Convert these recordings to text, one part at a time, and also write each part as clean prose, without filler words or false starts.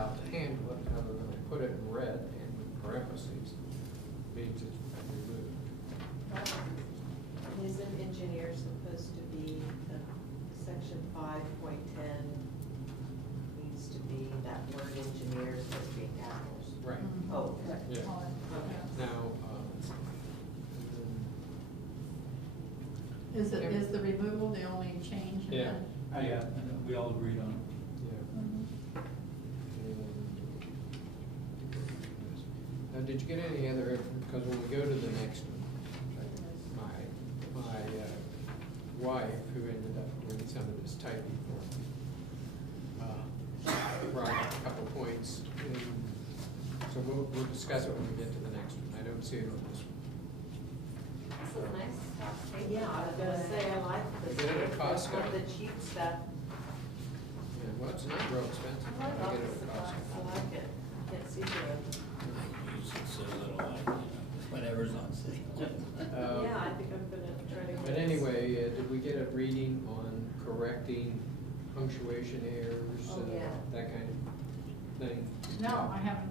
how to handle it, other than I put it in red and with parentheses, means it's been removed. Isn't engineer supposed to be, section 5.10 needs to be, that word engineer is supposed to be in capitals? Right. Oh, okay. Yeah. Okay. Now, Is the removal the only change? in Yeah. that? Yeah, and we all agreed on it. yeah. Mhm. Now, did you get any other, because when we go to the next one, my wife, who ended up doing some of this typing for me, brought up a couple points, and so we'll discuss it when we get to the next one. I don't see it on this one. This is nice. Yeah, I was gonna say, I like this. Get it at That's Costco. not the cheap stuff. Yeah, well, it's not real expensive. I I get it like at Costco. it. Can't see through it. Usually so little like, whatever's on sale. Yeah, I think I'm gonna try to. But anyway, did we get a reading on correcting punctuation errors, Oh, yeah. that kind of thing? No, I haven't.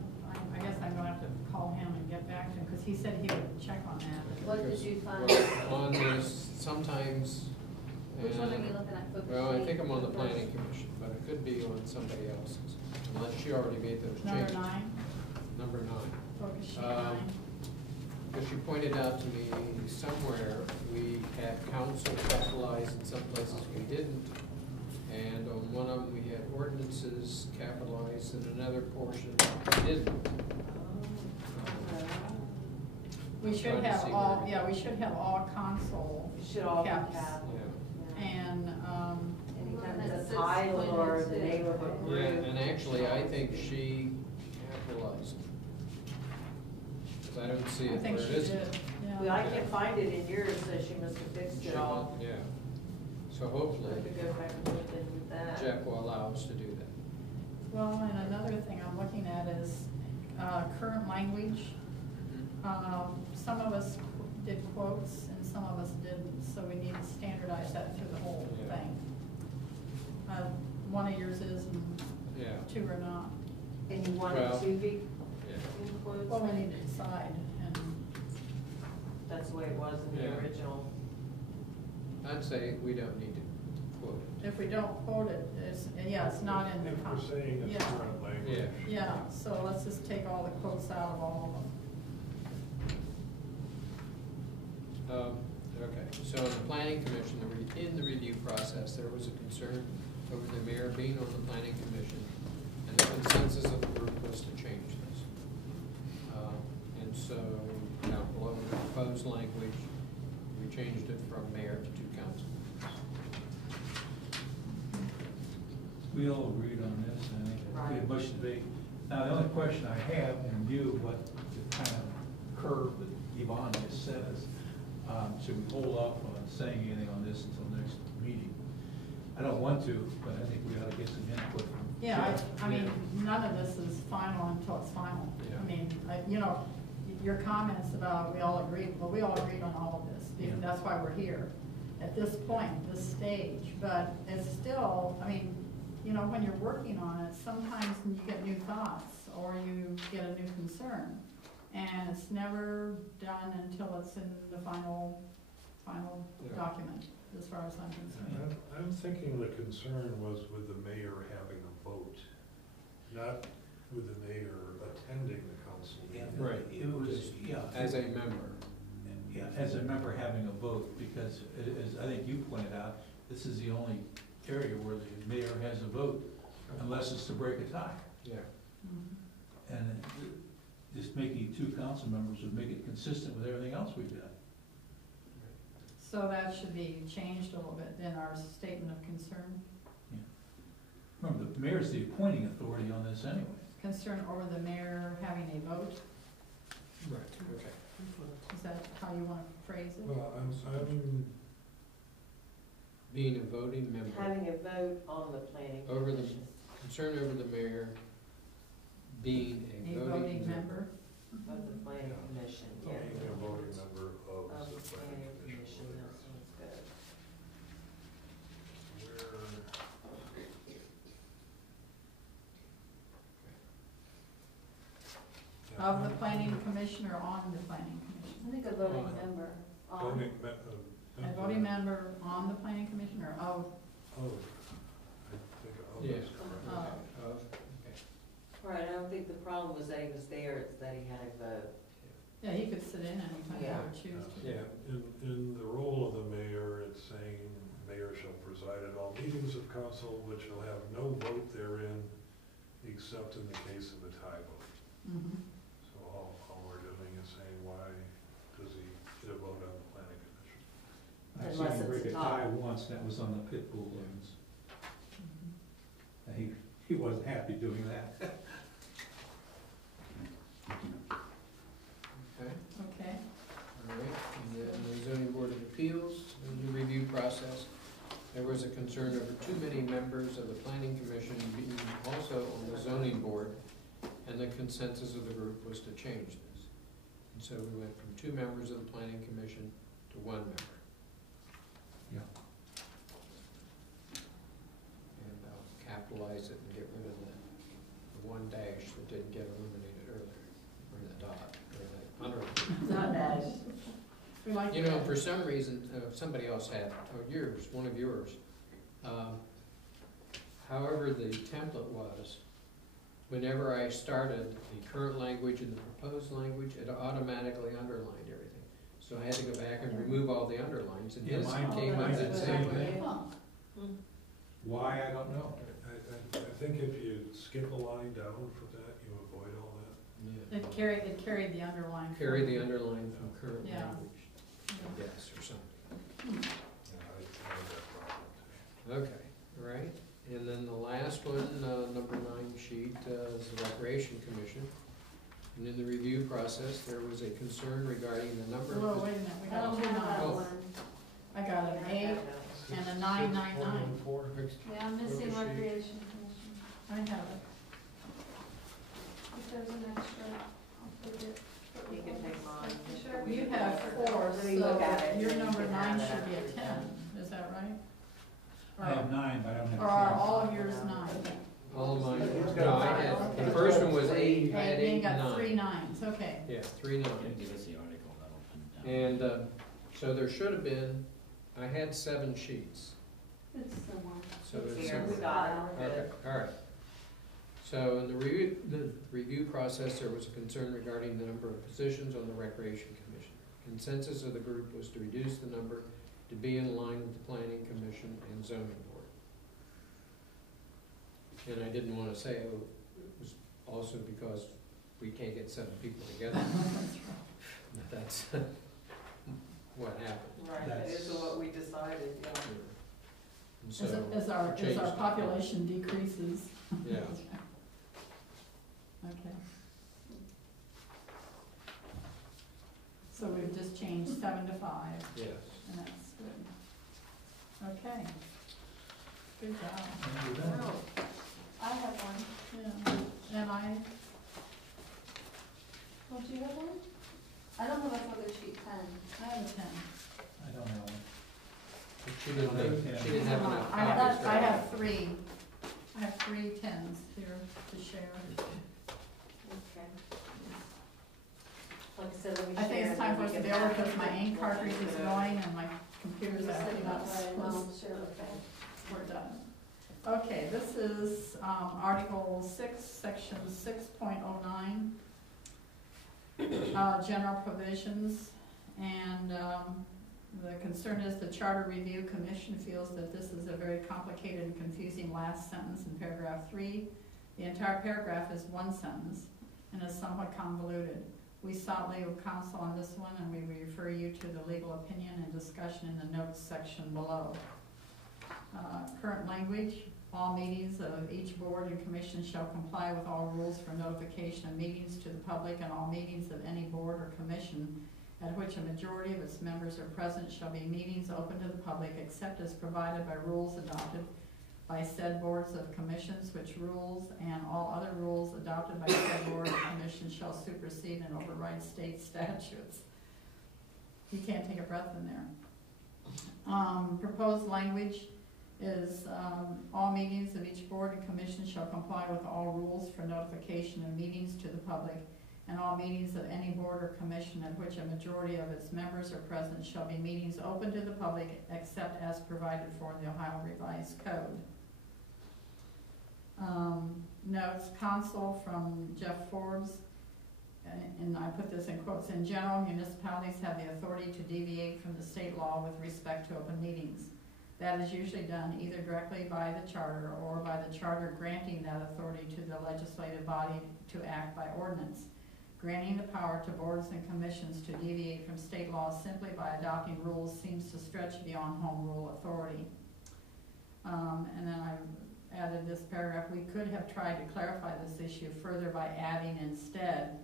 I guess I'm gonna have to call him and get back to him, because he said he would check on that. What did you find? Well, on this, sometimes. Which one are you looking at? Focus Well, I sheet? think I'm on the planning commission, but it could be on somebody else's, unless she already made those Number changes. 9, Number 9. focus sheet Um, 9. Because she pointed out to me somewhere, we had council capitalized in some places we didn't. And on one of them, we had ordinances capitalized, and another portion we didn't. We should trying to have see all, where- yeah, we should have all console It should all be caps. capital. Yeah. And, Anytime it's a title or the name of a group. Yeah, and actually, I think she capitalized it. Because I don't see I it where think it she isn't. did, Well, yeah. I can't find it in yours, so she must have fixed She it all. went- Yeah. So I hopefully, have to go back and look into that. Jeff will allow us to do that. Well, and another thing I'm looking at is, current language. Some of us did quotes and some of us didn't, so we need to standardize that through the whole Yeah. thing. One of yours is and Yeah. 2 are not. And you want it Well, to be Yeah. in quotes? Well, we need to decide, and, That's the way it was in the Yeah. original. I'd say we don't need to quote it. if we don't quote it, it's not in the. If we're saying it's Yeah. current language. Yeah, so let's just take all the quotes out of all of them. Okay, so in the planning commission, in the review process, there was a concern over the mayor being on the planning commission, and the consensus of the group was to change this. And so, now below the proposed language, we changed it from mayor to 2 council. We all agreed on this, and I think we had much debate. Now, the only question I have, in view of what the kind of curve that Yvonne just set us, should we hold off on saying anything on this until next meeting? I don't want to, but I think we ought to get some input from. Yeah, Jeff. I mean, none of this is final until it's final. Yeah. I mean, your comments about we all agreed, well, we all agreed on all of this. Yeah. That's why we're here at this point, this stage. But it's still, I mean, when you're working on it, sometimes you get new thoughts or you get a new concern. And it's never done until it's in the final Yeah. document, as far as I'm concerned. I'm thinking the concern was with the mayor having a vote, not with the mayor attending the council Yeah, meeting. Right. It was, yeah. As a member. Yeah, as a member having a vote, because as I think you pointed out, this is the only area where the mayor has a vote, unless it's to break a tie. Yeah. Mhm. And just making 2 council members would make it consistent with everything else we've done. So that should be changed a little bit in our statement of concern. Remember, the mayor's the appointing authority on this anyway. Concern over the mayor having a vote, Right. Okay. is that how you want to phrase it? Well, I'm Being a voting member. Having a vote on the planning Over the- commission. Concern over the mayor being A voting member? Of the planning commission, yeah. being a voting member Of of the the planning planning commission, commission. that sounds good. Where, Of the planning commission or on the planning commission? I think a voting member on. Voting A voting member on the planning commission or of? Oh, I think of Yeah. is correct. Oh. Okay. Right, I don't think the problem was that he was there, it's that he had a vote. Yeah, he could sit in anytime he Yeah. would choose to. Yeah. In the role of the mayor, it's saying, mayor shall preside at all meetings of council, which shall have no vote therein, except in the case of a tie vote. Mhm. So all we're doing is saying, why does he get a vote on the planning commission? I've Unless seen him it's break a a tie. tie once, that was on the pit bull ones. Mhm. And he wasn't happy doing that. Okay. Okay, All right, and then the zoning board of appeals, in the review process, there was a concern over too many members of the planning commission being also on the zoning board, and the consensus of the group was to change this. And so we went from 2 members of the planning commission to 1 member. Yeah. And I'll capitalize it and get rid of the 1 dash that didn't get eliminated earlier, or the dot, or the underline. not bad. We like You know, that. for some reason, somebody else had, one of yours. However, the template was, whenever I started the current language and the proposed language, it automatically underlined everything. So I had to go back and remove all the underlines, and Yeah, this mine- came up mine the did the same same way. thing. Huh. Why, I don't know. I think if you skip a line down for that, you avoid all that. Yeah. It carried the underline. Carry the underline from current Yeah. language, I guess, or something. Yeah, I have that problem too. Okay, all right. And then the last one, number 9 sheet, is the Recreation Commission. And in the review process, there was a concern regarding the number Whoa, of. wait a minute, we I got don't two have that Oh. nines. one. I got an 8 and a 999. 6.14. Yeah, I'm missing What was she? recreation commission. I have it. If there's an extra, I'll take it. You can take mine. Sure. You have 4, Let me look at it, so your and you number can 9 have should that be a after 10, is that right? I have 9, but I don't have 10. Or are all of yours 9? All of mine, Who's no, got I five? had, the first one was 8, I had Hey, 8 you and got 3 9. 9s, okay. Yeah, 3 Can 9s. give us the article, that'll pin down. And, so there should have been, I had 7 sheets, It's the one. so it's Here, we somewhere. got it, we're Okay, good. all right. So in the review process, there was a concern regarding the number of positions on the Recreation Commission. Consensus of the group was to reduce the number to be in line with the Planning Commission and Zoning Board. And I didn't want to say, oh, it was also because we can't get 7 people together. But that's what happened. Right, that is what we decided, yeah. And As, so as our, we changed it. population decreases. Yeah. Okay. So we've just changed 7 to 5, Yes. and that's good. Okay. Good job. And we're done. Oh, I have one. Yeah, and I, Don't you have one? I don't have a photo sheet 10. I have a 10. I don't know. She didn't have, she didn't have enough I have, copies. I right? have 3. I have 3 10s here to share. okay. Like I said, let me I think share it's time for us to and be then we over can because my have ink it. cartridge is going and my computer's Just acting sitting up. up right now, sure, okay. We're done. Okay, this is Article 6, Section 6.09, general provisions. And the concern is the Charter Review Commission feels that this is a very complicated and confusing last sentence in paragraph 3. The entire paragraph is 1 sentence and is somewhat convoluted. We sought legal counsel on this one, and we refer you to the legal opinion and discussion in the notes section below. Current language, all meetings of each board and commission shall comply with all rules for notification of meetings to the public, and all meetings of any board or commission at which a majority of its members are present shall be meetings open to the public except as provided by rules adopted by said boards of commissions, which rules and all other rules adopted by said board or commission shall supersede and override state statutes. You can't take a breath in there. Proposed language is all meetings of each board and commission shall comply with all rules for notification of meetings to the public, and all meetings of any board or commission at which a majority of its members are present shall be meetings open to the public except as provided for in the Ohio Revised Code. Notes, counsel from Jeff Forbes, and I put this in quotes, in general, municipalities have the authority to deviate from the state law with respect to open meetings. That is usually done either directly by the charter or by the charter granting that authority to the legislative body to act by ordinance. Granting the power to boards and commissions to deviate from state laws simply by adopting rules seems to stretch beyond home rule authority. And then I added this paragraph, we could have tried to clarify this issue further by adding instead,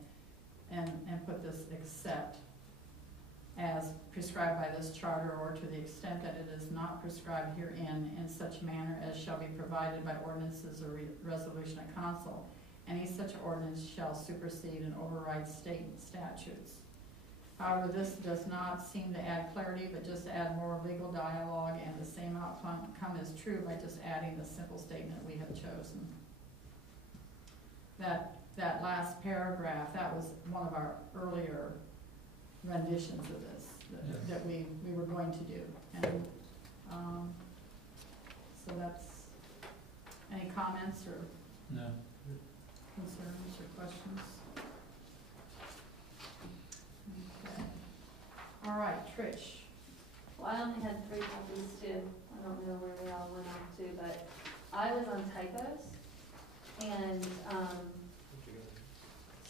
and put this except as prescribed by this charter or to the extent that it is not prescribed herein in such manner as shall be provided by ordinances or resolution of council. Any such ordinance shall supersede and override state statutes. However, this does not seem to add clarity, but just add more legal dialogue, and the same outcome is true by just adding the simple statement we have chosen. That last paragraph, that was one of our earlier renditions of this that we were going to do. And so that's, any comments or No. concerns or questions? Okay. All right, Trish. Well, I only had 3 copies too. I don't know where they all went off to, but I was on typos. And,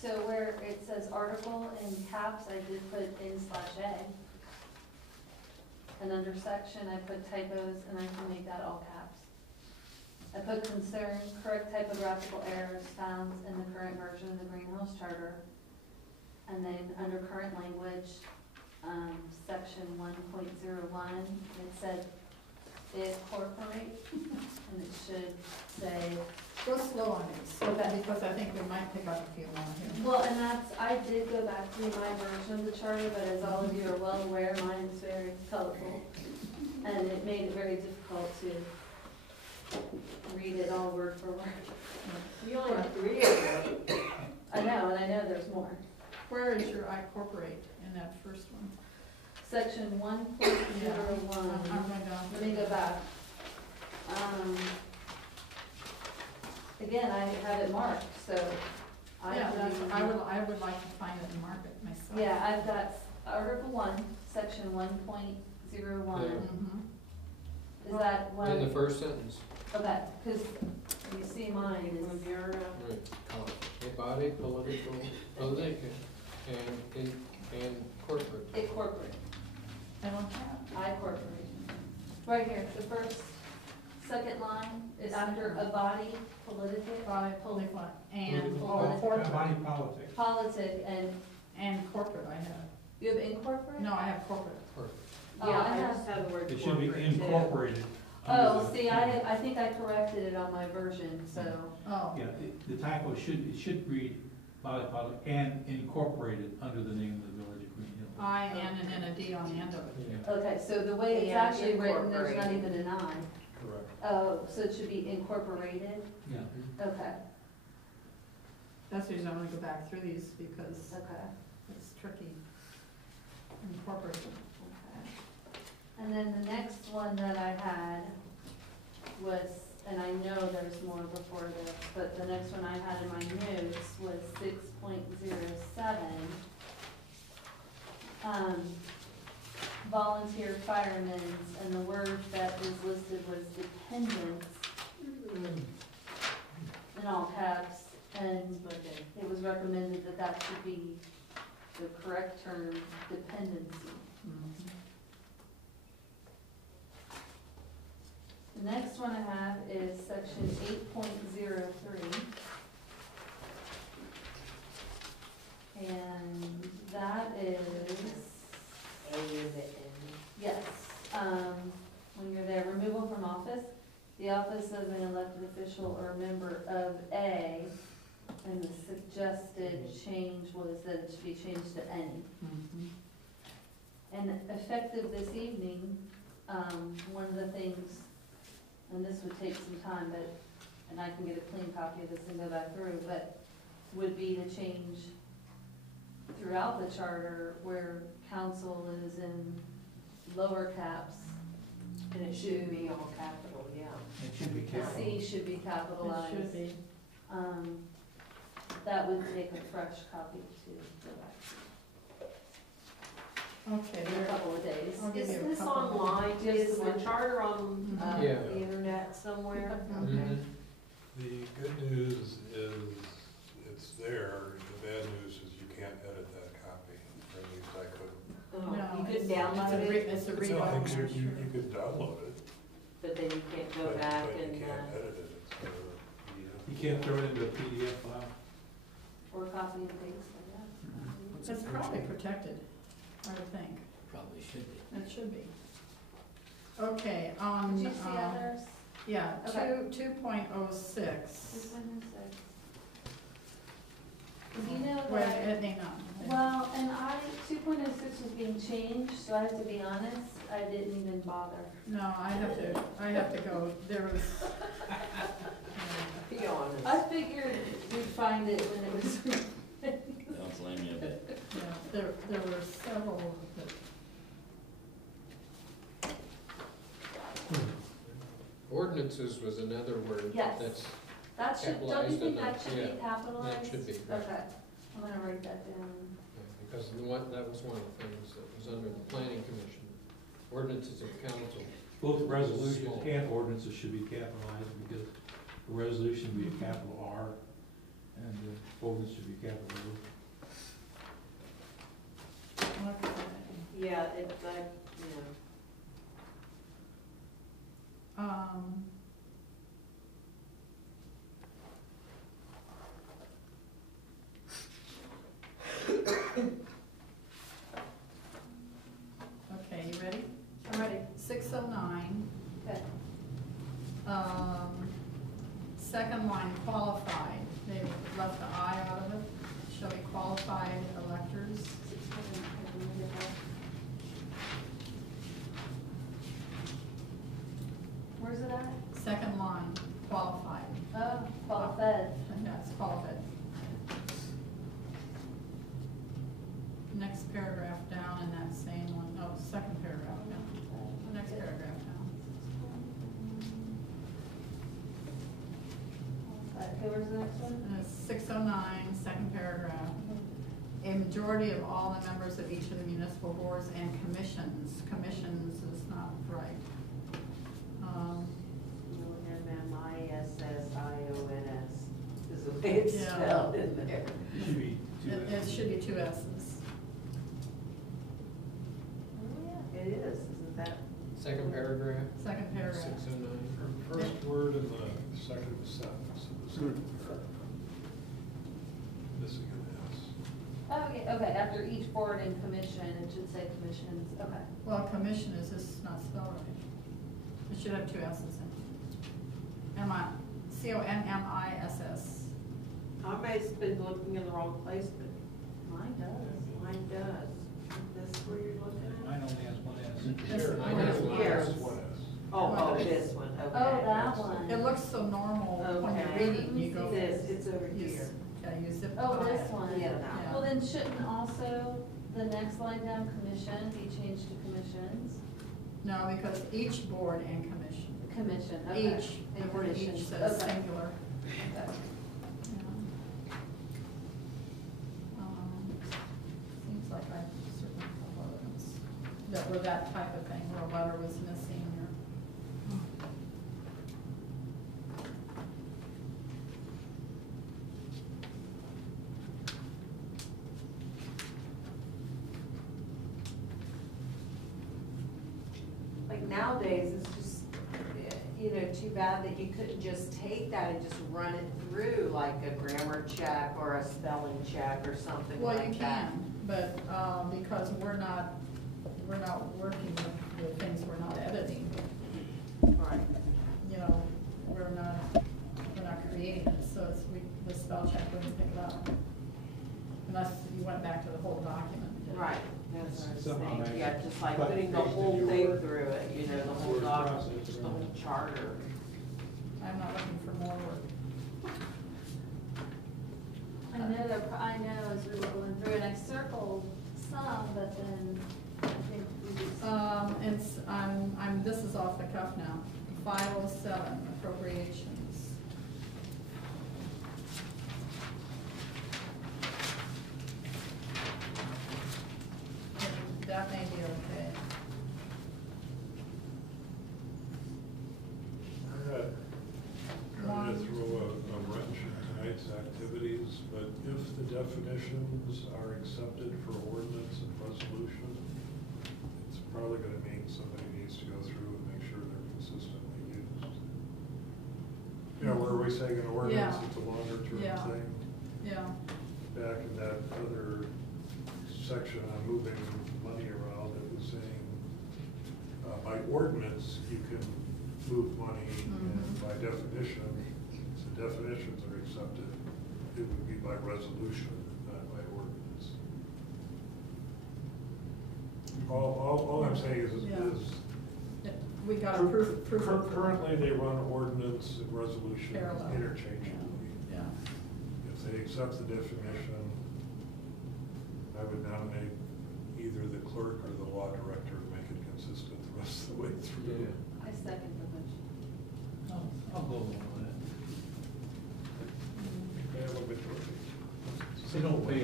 so where it says article in caps, I did put in/A. And under section, I put typos, and I can make that all caps. I put concern, correct typographical errors found in the current version of the Greenhills Charter. And then under current language, section 1.01, it said incorporate, and it should say. Go slow on these, Okay. because I think we might pick up a few more here. Well, and that's, I did go back through my version of the charter, but as all of you are well aware, mine is very colorful. And it made it very difficult to read it all word for word. You only have 3 of them. I know, and I know there's more. Where is your I corporate in that first one? Section 1.01. I'm going down. Let me go back. Again, I have it marked, so Yeah, believe- I would like to find it and mark it myself. Yeah, I've got Article 1, Section 1.01. Mhm. Is that one? In the first sentence, Okay, because you see mine is. Move your, right, a body, political, and corporate. It corporate, I don't have. I corporate. Right here, the first, second line is after a body, politic, Body, political, and, Political. corporate. Body politic. politic, And corporate I have. you have incorporate? No, I have corporate. Corporate. Oh, yeah, I I have- just have the word It should be corporate too. incorporated. Oh, under the- see, I think I corrected it on my version, so, Oh, Yeah, the typo should read body politic and incorporated under the name of the village of Greenhill. I, N, and then a D on the end of it. Yeah. okay, so the way it's And actually written, there's not incorporate. even an I. Correct. Oh, so it should be incorporated? Yeah. Okay, That's the reason I'm gonna go back through these, because okay, it's tricky. Incorporate. okay. And then the next one that I had was, and I know there's more before this, but the next one I had in my notes was 6.07. Volunteer firemen, and the word that was listed was dependents in all caps, and Okay. it was recommended that that should be the correct term, dependency. Mhm. The next one I have is section 8.03. And that is, A is the N. yes, when you're there, removal from office, the office of an elected official or member of A, and the suggested change was that it should be changed to any. Mhm. And effective this evening, one of the things, and this would take some time, but, and I can get a clean copy of this and go back through, but would be to change throughout the charter where council is in lower caps. And it should be all capital, yeah. It should be The capital. C should be It capitalized. should be. That would take a fresh copy to go back Okay, in a there, couple of days. I'll give Is you a this couple more. online? Just Is the one. charter on, Mhm. Yeah. the internet somewhere? Okay. Mhm. The good news is it's there, the bad news is you can't edit that copy, or at least I couldn't. Oh, No, you could it's download a re- it, It's a No, read I only. think you could download it, but then you can't go but back but and, you can't edit it, it's kind of a PDF. You can't throw it into a PDF file? Or copy and paste, I guess. It's probably protected, I would think. Probably should be. It should be. Okay, on, Did you see others? yeah, Okay. 2.06. This one is six. 'Cause you know Wait, that, it may not. well, and 2.06 was being changed, so I have to be honest, I didn't even bother. No, I have to go, there was, be honest. I figured we'd find it when it was. Don't blame me a bit. yeah, there were several that, Ordinances was another word Yes. that's, That should, don't you Capitalized think in that that, should yeah, be capitalized? that should be, right. Okay, I'm gonna write that down. because that was one of the things that was under the planning commission. Ordinances of council. Both resolutions Small. and ordinances should be capitalized because the resolution would be a capital R and the ordinance should be capital O. okay. Yeah, it's like, yeah. Okay, you ready? I'm ready. 609, Okay. second line qualified, they left the I out of it, shall be qualified electors. 600, let me get that. Where's it at? Second line, qualified, Oh, qualified. that's qualified. Next paragraph down in that same one, no, second paragraph down, next paragraph down. Okay, where's the next one? And it's 609, second paragraph. A majority of all the members of each of the municipal boards and commissions is not right. MMISSIONS is the way it's Yeah. spelled in there. It should be two. It should be two S's. It is, isn't that? Second paragraph, Second paragraph. 609. First word in the second sentence of the second paragraph. Missing an S. Oh, yeah, okay, after each board and commission, it should say commissions, okay. Well, commission is just not spelled right. It should have two S's in it. CONMISS. I may have been looking in the wrong place, but Mine does. mine does. Is this where you're looking at? Mine only has one S. Yes, Here, mine has mine one has S. one S. Oh, this one, okay. Oh, that one. It looks so normal when you're Okay. reading, you go. This, it's over you here. s- Yeah, you zip. Oh, by this it. one. Yeah, that Yeah. Well, then shouldn't also the next line down, commission, be changed to commissions? No, because each board and commission, Commission, okay. each, the And word each commissions, says okay. singular. Okay. Seems like I certainly have others that were that type of thing, where a letter was missing or. Like nowadays, it's just, too bad that you couldn't just take that and just run it through like a grammar check or a spelling check or something Well, like you that. can, but, because we're not working with things we're not editing, Right. you know, we're not creating it, so it's, the spell check wouldn't pick it up. Unless you went back to the whole document. Right, that's what I was Somehow saying, I yeah, just like cut putting the and pasted whole your thing word. through it, the whole Word document, process, just the right. whole charter. I'm not looking for more work. I know I know as we were going through, and I circled some, but then I think we just. This is off the cuff now. 507 appropriations. That may be okay. I'm gonna throw a wrench in tonight's activities, but if the definitions are accepted for ordinance and resolution, it's probably gonna mean somebody needs to go through and make sure they're consistently used. You know, where we say an ordinance, Yeah. it's a longer term Yeah. thing. Yeah, Back in that other section on moving money around, it was saying, by ordinance, you can move money, and by definition, if the definitions are accepted, it would be by resolution, not by ordinance. All I'm saying is we got a proof of. currently, they run ordinance and resolution Parallel. interchangeably. Yeah. If they accept the definition, I would nominate either the clerk or the law director to make it consistent the rest of the way through. I second the motion. I'll go along with They have a majority.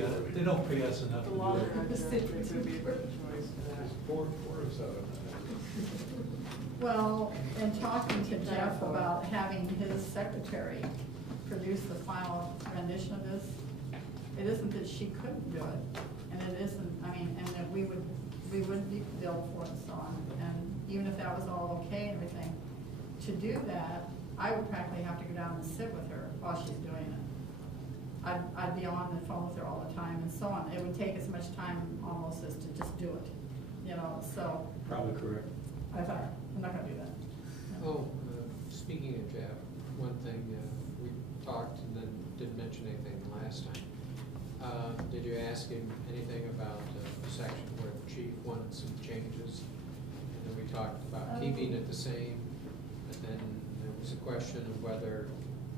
it. They don't pay us enough to The do law it. director, I think, would be a good choice for that. It's four of seven. Well, in talking to Jeff about having his secretary produce the final rendition of this, it isn't that she couldn't do it, and it isn't, I mean, and that we wouldn't be billed for it, so on. And even if that was all okay and everything, to do that, I would practically have to go down and sit with her while she's doing it. I'd be on the phone with her all the time and so on. It would take as much time almost as to just do it, you know, so Probably correct. I thought, I'm not gonna do that. Oh, speaking of Jeff, one thing, we talked and then didn't mention anything last time. Did you ask him anything about the section where the chief wanted some changes? And then we talked about keeping it the same, and then there was a question of whether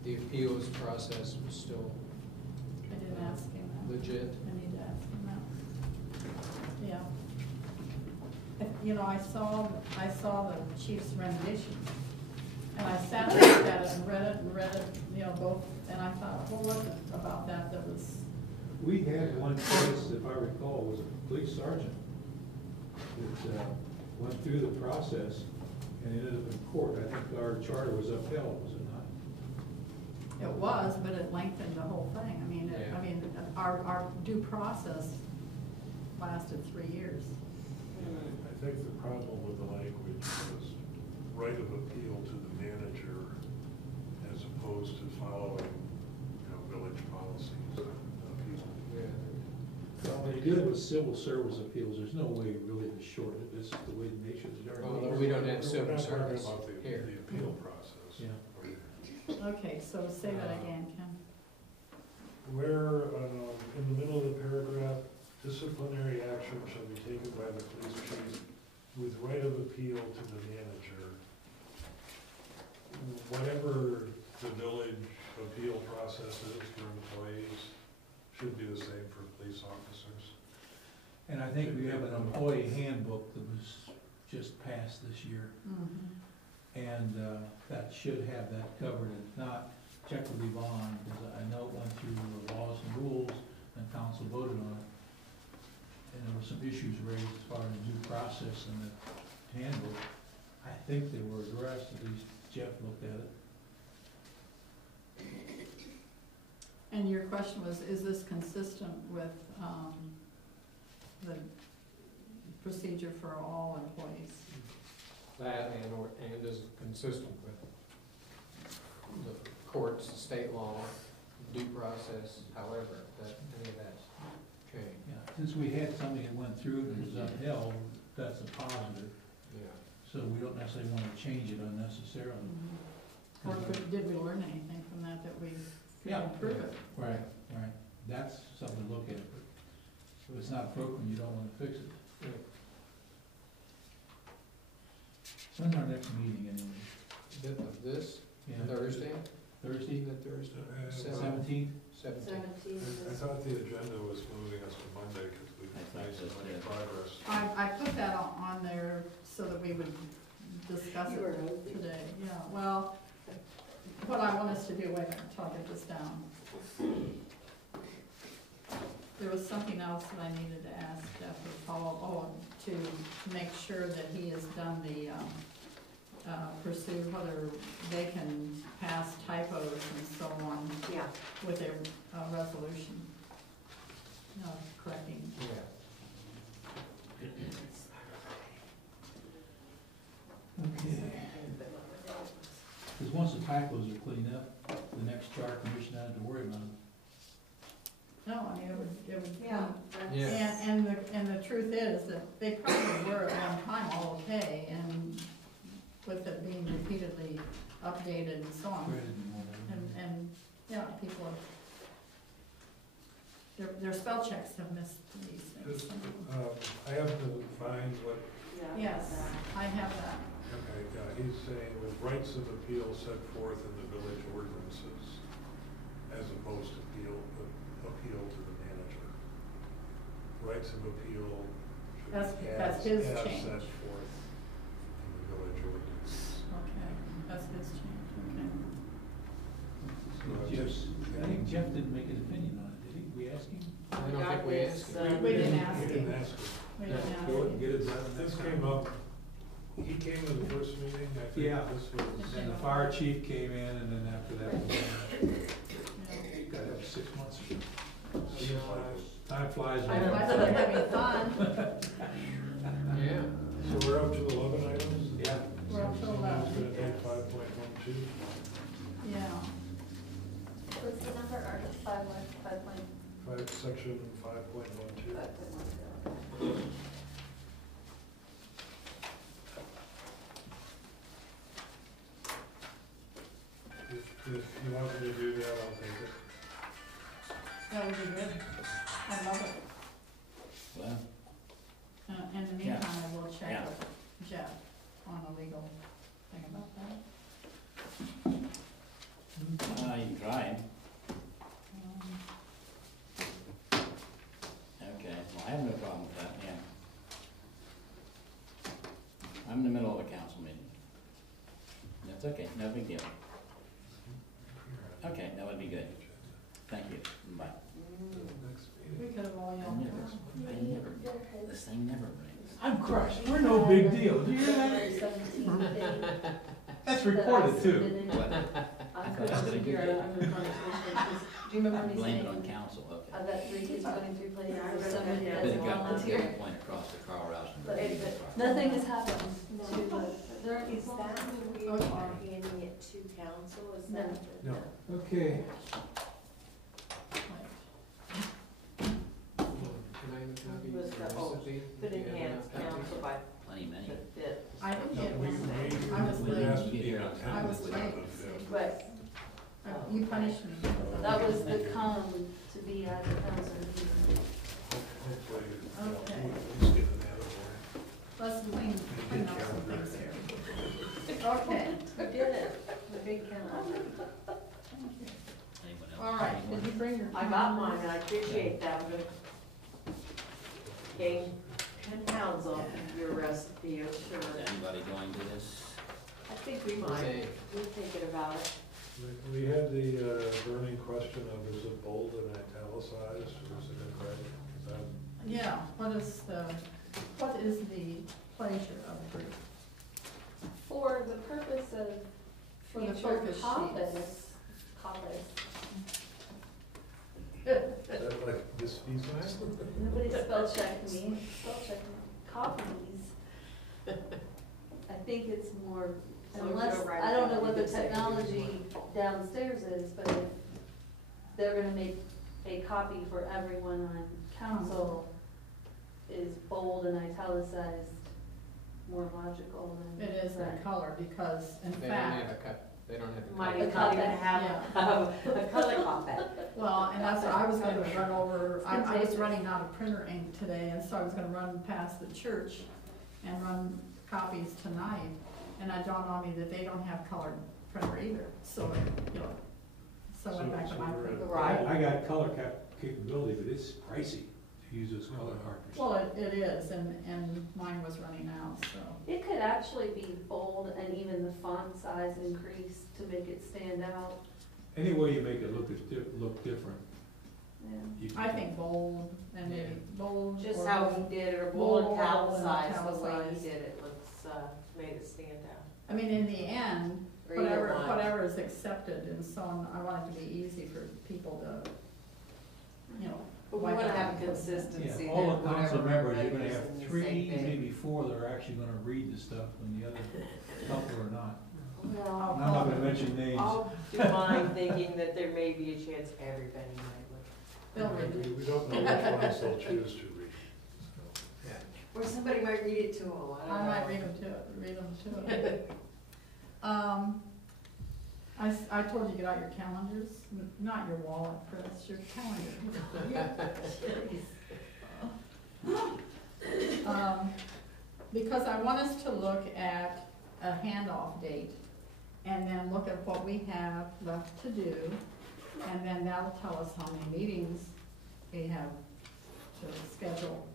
the appeals process was still I didn't ask him that. legit. I need to ask him that. Yeah. You know, I saw the chief's rendition, and I sat and looked at it and read it, you know, both, and I thought, what was it about that was, We had one case, if I recall, was a police sergeant that went through the process and ended up in court. I think our charter was upheld, was it not? it was, but it lengthened the whole thing. Yeah. Our due process lasted 3 years. I think the problem with the language was right of appeal to the manager as opposed to following, village policies on appeal. Yeah. Well, when you do it with civil service appeals, there's no way really to shorten it. This is the way the nation's Well, done. we don't have We're civil not talking service about here. the appeal process. Yeah. Okay, so say that again, Ken. Where, in the middle of the paragraph, disciplinary action shall be taken by the police chief with right of appeal to the manager. Whatever the village appeal process is for employees, should be the same for police officers. And I think we have an employee handbook that was just passed this year. And that should have that covered. If not, check with Yvonne, because I know it went through the laws and rules, and council voted on it. And there were some issues raised as far as the due process in the handbook. I think they were addressed, at least Jeff looked at it. And your question was, is this consistent with the procedure for all employees? That and is consistent with the courts, the state law, due process, however, that any of that's changed. Yeah, since we had something that went through and was upheld, that's a positive. Yeah. So we don't necessarily want to change it unnecessarily. Or did we learn anything from that we could Yeah. improve it? Right, right. That's something to look at. But if it's not broken, you don't want to fix it. Yeah. When's our next meeting anyway? Of this, Yeah. Thursday? Thursday, Isn't it Thursday? Uh, Seven- seventeenth? 17th. I thought the agenda was moving us to Monday because we've I thought made so so, many too. progress. I put that on there so that we would discuss You were it hoping. today, yeah, well, what I want us to do, wait a minute, until I get this down. There was something else that I needed to ask Jeff or Paul, to make sure that he has done the, pursue whether they can pass typos and so on Yeah. with their, resolution. Correcting. Yeah. Okay. Because once the typos are cleaned up, the next chart commission doesn't have to worry about it. No, I mean, it would. Yeah. Yeah. And the truth is that they probably were at one time all okay, and with it being repeatedly updated and so on. Credit and whatever. And, yeah, people have, their spell checks have missed these Just, things. I have to find what, Yes, I have that. okay, he's saying with rights of appeal set forth in the village ordinances as opposed to appeal to the manager. Rights of appeal should be That's his as change. set forth in the village ordinances. Okay, that's his change, okay. So I'm just- I think Jeff didn't make an opinion on it, did he? We asked him? I don't think we asked him. We didn't ask He didn't him. ask him. We didn't ask Go him. and get it done. This came up, he came to the first meeting, I think Yeah. this was. And the fire chief came in, and then after that, Yeah. got up 6 months ago. Seems like it. Time flies. I when know, you're I having thought fun. it'd be fun. Yeah. So we're up to 11 items? Yeah. We're up to 11. It's gonna take 5.12. Yeah, What's the number, or 5.5 Section 5.12. If you want me to do that, I'll take it. that would be good. I love it. Well, In the Yeah. meantime, I will check Yeah. with Jeff on a legal thing about that. you can try him. Um, Okay, well, I have no problem with that, yeah. I'm in the middle of a council meeting. That's okay, no big deal. Okay, that would be good. Thank you, bye. Next We meeting. could have all I yelled. never, this thing never rings. I'm crushed, we're no big deal, do you hear that? That's recorded too. What? I thought couldn't that was a figure good out, I'm in conversation, 'cause do you remember me Blame it saying, on council, okay. I've got 3 kids running through places, Yeah, I and read somebody that. But doesn't it got volunteer. the point across to Carl Rousen. But nothing has happened to, there, Is that when we Okay. are handing it to council, is No. that? No. Okay. Can I have a copy of Was the the- oh, recipe? But Do you have enhance enough copies? council by Plenty, many. the fifth. I didn't No, get we, one. we, I was we late. asked to be I on was attendance late. on the fifth. but You punished me. that was the come to be at the council meeting. Hopefully, Okay. we'll at least get an attaboy. Let's clean up some things here. Okay. We did it, the big count. Anyone else? All right, did you bring your? I got mine, and I appreciate that, but gain 10 pounds off of your recipe, I'm Is sure. anybody going to this? I think we might, Okay. we're thinking about it. We had the burning question of is it bold and italicized, or is it in red? Is that, Yeah, what is the pleasure of the group? For the purpose of For the future focus topics, is that like this piece? nobody spell checked me, copies. I think it's more, So unless, Joe writes I don't know down what the the second technology downstairs is, but if they're gonna make a copy for everyone on council, is bold and italicized more logical than? It is that color because in They don't have a fact, cut, they don't have a Might cut. not even have a color copy. well, and that's what I was gonna run over, I was running out of printer ink today, and so I was gonna run past the church and run copies tonight, and it dawned on me that they don't have colored printer either, so, you know, so I went back to my we're printer. at- Right. I got color capability, but it's pricey to use those color cartridges. Well, it is, and mine was running out, so. It could actually be bold and even the font size increased to make it stand out. Any way you make it look different. Yeah. you can- I think bold, and maybe Yeah. bold. Just or how he bold. did it, or Bold bold and italicized, the way he italicized. did it looks, made it stand out. I mean, in the end, Or either one. whatever is accepted, and so I want it to be easy for people to, you know. But we wipe wanna out have and put things. consistency. Yeah, all that the council whatever members, you're gonna everybody's have in the 3, same page. maybe 4 that are actually gonna read the stuff, and the other couple are not. Well, I'll And I'm not gonna mention names. I'll do mine thinking that there may be a chance everybody might look. They'll read it. We don't know which ones they'll choose to read. So, Yeah. Or somebody might read it to them, I don't know. I might read them to it. I told you to get out your calendars, not your wallet, Chris, your calendar. Jeez. Because I want us to look at a handoff date, and then look at what we have left to do, and then that'll tell us how many meetings we have to schedule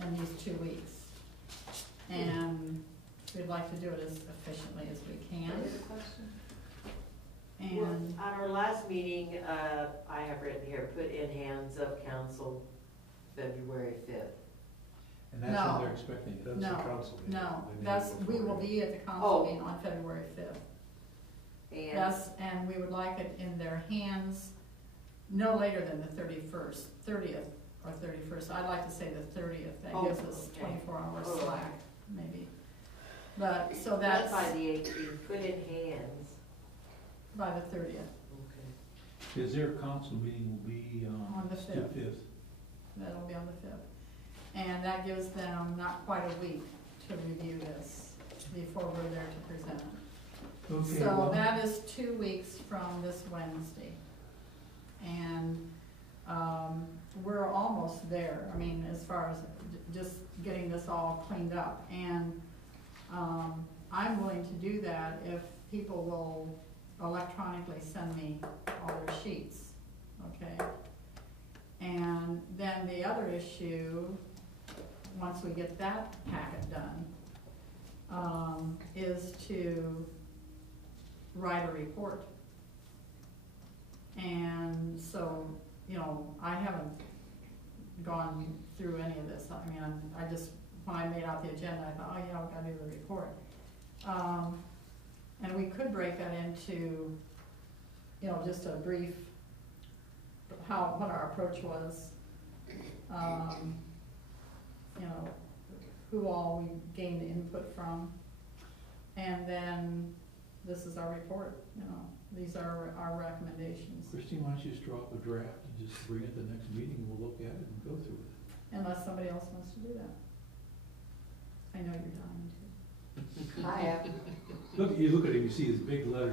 in these 2 weeks. And we'd like to do it as efficiently as we can. Any other question? And, At our last meeting, I have written here, put in hands of council February 5th. And that's when No. they're expecting it. That's the No, council meeting. no, They meet that's, we before will you. be at the Oh. council meeting on February 5th. And Yes, and we would like it in their hands no later than the 30th or 31st. I'd like to say the 30th, that Oh, gives us okay. 24 hours Oh. slack, maybe. But, so that's that's by the 18th, put in hands. by the 30th, Okay. Because their council meeting will be On the 5th. 5th. that'll be on the 5th. And that gives them not quite a week to review this before we're there to present it. Okay, So well, that is 2 weeks from this Wednesday. And, we're almost there, I mean, as far as just getting this all cleaned up. And, I'm willing to do that if people will electronically send me all their sheets, okay? And then the other issue, once we get that packet done, is to write a report. And so, you know, I haven't gone through any of this. I mean, I just, when I made out the agenda, I thought, oh yeah, we gotta do the report. And we could break that into, you know, just a brief, what our approach was. You know, who all we gained input from. And then this is our report, you know, these are our recommendations. Christine, why don't you just draw up a draft and just bring it to the next meeting, and we'll look at it and go through it. Unless somebody else wants to do that. I know you're dying to. I have. You look at it, you see his big letters